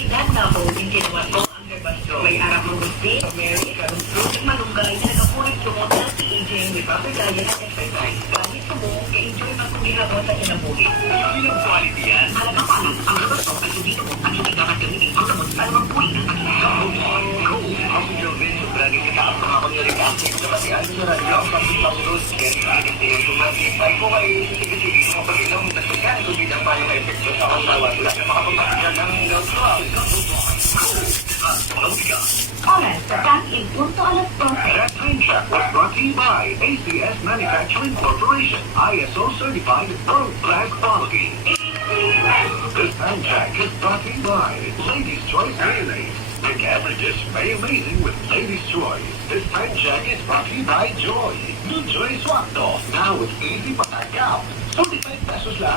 Kalidad na po, hindi naman po ang derbasyo. May arap mo gusti, Mary, karong fruit, malunggay na nagapulit sumunod si AJ with proper diet at exercise. Kahit mo, ka-enjoy pa kung gihapon sa kinabuhi. Yung quality yan. Halaga pa lang, ang derbasyo ay subito mo at hindi dapat gamitin ang gamot para magpuwi ng pagkakaroon. Ang Jovin, sobrang ikataas na mga pangyarikaan sa batian sa radyo ang pagkakaroon. Kaya natin yung tumagin. Ay ko kayo sige-sige kung pag-ilang nagsagan kung hindi ang payo na epekto sa kasawan. Wala na makapagpapagyan ng Oras sa Tag-ig, punto alas 12. That time check was brought to you by ACS Manufacturing Corporation, ISO certified world-class quality. This time check is brought to you by Ladies' Choice Mayonnaise. Make averages may amazing with Ladies' Choice. This time check is brought to you by Joy. New Joy Swapto, now with easy patag out. 45 pesos lang.